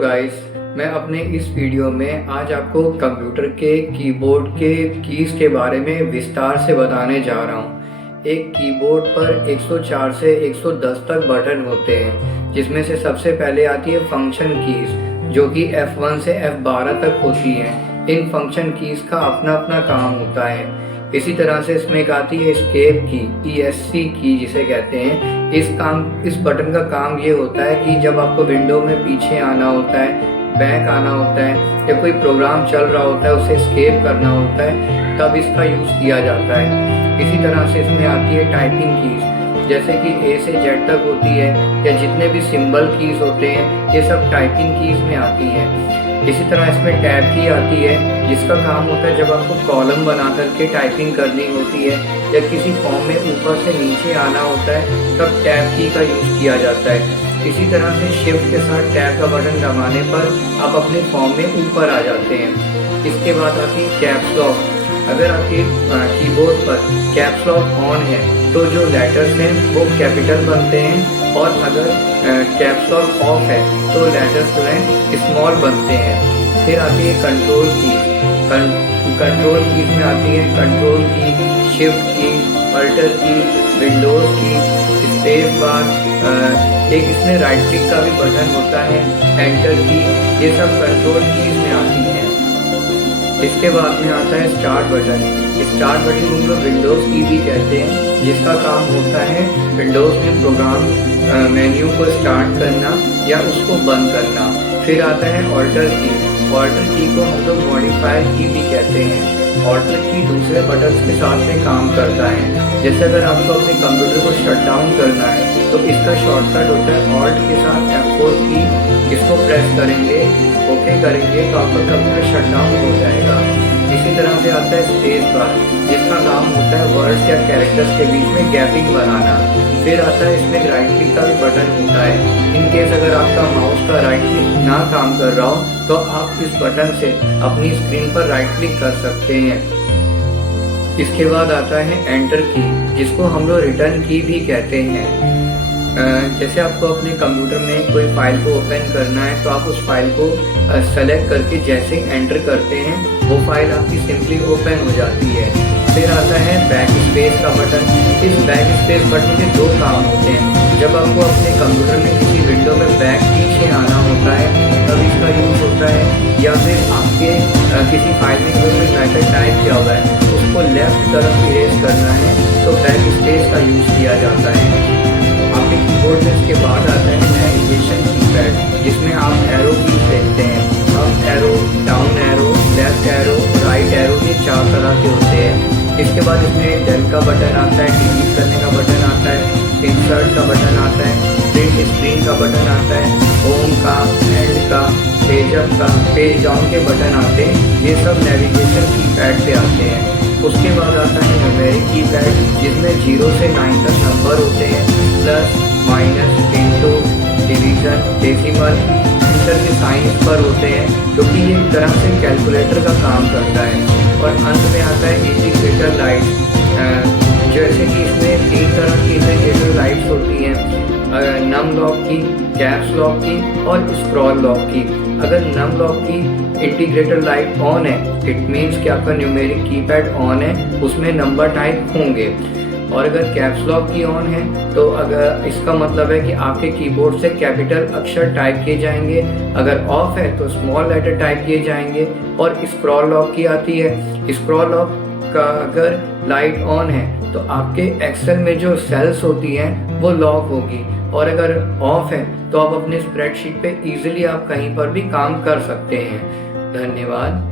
Guys, मैं अपने इस वीडियो में आज आपको कंप्यूटर के कीबोर्ड के कीज़ के बारे में विस्तार से बताने जा रहा हूँ। एक कीबोर्ड पर 104 से 110 तक बटन होते हैं, जिसमें से सबसे पहले आती है फंक्शन कीज़ जो कि F1 से F12 तक होती हैं। इन फंक्शन कीज़ का अपना अपना काम होता है। इसी तरह से इसमें एक आती है एस्केप की, ESC की जिसे कहते हैं। इस बटन का काम ये होता है कि जब आपको विंडो में पीछे आना होता है, बैक आना होता है या कोई प्रोग्राम चल रहा होता है उसे एस्केप करना होता है, तब इसका यूज़ किया जाता है। इसी तरह से इसमें आती है टाइपिंग कीज़, जैसे कि A से Z तक होती है या जितने भी सिंबल कीज़ होते हैं ये सब टाइपिंग कीज़ में आती हैं। इसी तरह इसमें टैब की आती है, जिसका काम होता है जब आपको कॉलम बना करके टाइपिंग करनी होती है या किसी फॉर्म में ऊपर से नीचे आना होता है तब टैब की का यूज़ किया जाता है। इसी तरह से शिफ्ट के साथ टैब का बटन दबाने पर आप अपने फॉर्म में ऊपर आ जाते हैं। इसके बाद आती है कैप्स लॉक। अगर आपके कीबोर्ड पर कैप्स लॉक ऑन है तो जो लेटर्स हैं वो कैपिटल बनते हैं, और अगर कैप्स लॉक ऑफ है तो लेटर्स जो हैं स्मॉल बनते हैं। फिर आती है कंट्रोल की। कंट्रोल कीज में आती है कंट्रोल की, शिफ्ट की, अल्टर की, विंडोज की, स्पेस बार, एक इसमें राइट क्लिक का भी बटन होता है, एंटर की, ये सब कंट्रोल कीज में आती हैं। इसके बाद में आता है स्टार्ट बटन। स्टार्ट बटन हम लोग विंडोज़ की भी कहते हैं, जिसका काम होता है विंडोज़ में प्रोग्राम मेन्यू को स्टार्ट करना या उसको बंद करना। फिर आता है ऑल्टर की। ऑल्टर की को हम लोग मॉडिफायर की भी कहते हैं। ऑल्टर की दूसरे बटन्स के साथ में काम करता है। जैसे अगर आपको अपने कंप्यूटर को शट डाउन करना है तो इसका शॉर्टकट होता है ऑल्ट के साथ F4 की। इसको प्रेस करेंगे, ओके करेंगे तो आपका कंप्यूटर शट डाउन हो जाएगा। इसी तरह से आता है स्पेस बार, जिसका काम होता है वर्ड्स या कैरेक्टर्स के बीच में गैपिंग बनाना। फिर आता है इसमें राइट क्लिक का भी बटन होता है। इन केस अगर आपका माउस का राइट क्लिक ना काम कर रहा हो तो आप इस बटन से अपनी स्क्रीन पर राइट क्लिक कर सकते हैं। इसके बाद आता है एंटर की, जिसको हम लोग रिटर्न की भी कहते हैं। जैसे आपको अपने कंप्यूटर में कोई फाइल को ओपन करना है तो आप उस फाइल को सेलेक्ट करके जैसे एंटर करते हैं वो फाइल आपकी सिंपली ओपन हो जाती है। फिर आता है बैक स्पेस का बटन। इस बैक स्पेस बटन के दो काम होते हैं। जब आपको अपने कंप्यूटर में किसी विंडो में बैक पीछे आना होता है तब इसका यूज़ होता है, या फिर आपके किसी फाइल में कोई मैटर टाइप किया हुआ है उसको लेफ्ट तरफ इरेज करना है तो बैक स्पेस का यूज़ किया जाता है। आपके कीबोर्ड में इसके बाद आता है नेविगेशन कीपैड, जिसमें आप एरो की देखते हैं। Up arrow, down arrow, left arrow, right arrow, ये 4 तरह के होते हैं। इसके बाद इसमें डेल का बटन आता है, डिलीट करने का बटन आता है, इंसर्ट का बटन आता है, प्रिंट स्क्रीन का बटन आता है, होम का, एंड का, पेज अप का, पेज डाउन के बटन आते हैं। ये सब नेविगेशन कीपैड पे आते हैं। उसके बाद आता है न्यूमेरिक कीपैड, जिसमें 0 से 9 तक नंबर होते हैं, plus, minus, into, division, decimal, inter के साइन पर होते हैं, क्योंकि ये एक तरह से कैलकुलेटर का काम करता है। और अंत में आता है इंडिकेटर लाइट, जैसे कि इसमें 3 तरह की इंडिकेटर लाइट्स होती हैं, नम लॉक की, कैप्स लॉक की और स्क्रॉल लॉक की। अगर नम लॉक की इंटीग्रेटर लाइट ऑन है इट मीन्स कि आपका न्यूमेरिक कीपैड ऑन है, उसमें नंबर टाइप होंगे। और अगर कैप्स लॉक की ऑन है तो अगर इसका मतलब है कि आपके कीबोर्ड से कैपिटल अक्षर टाइप किए जाएंगे। अगर ऑफ है तो स्मॉल लेटर टाइप किए जाएंगे। और स्क्रॉल लॉक की आती है। स्क्रॉल लॉक का अगर लाइट ऑन है तो आपके एक्सेल में जो सेल्स होती हैं वो लॉक होगी, और अगर ऑफ है तो आप अपने स्प्रेडशीट पे इजीली आप कहीं पर भी काम कर सकते हैं। धन्यवाद।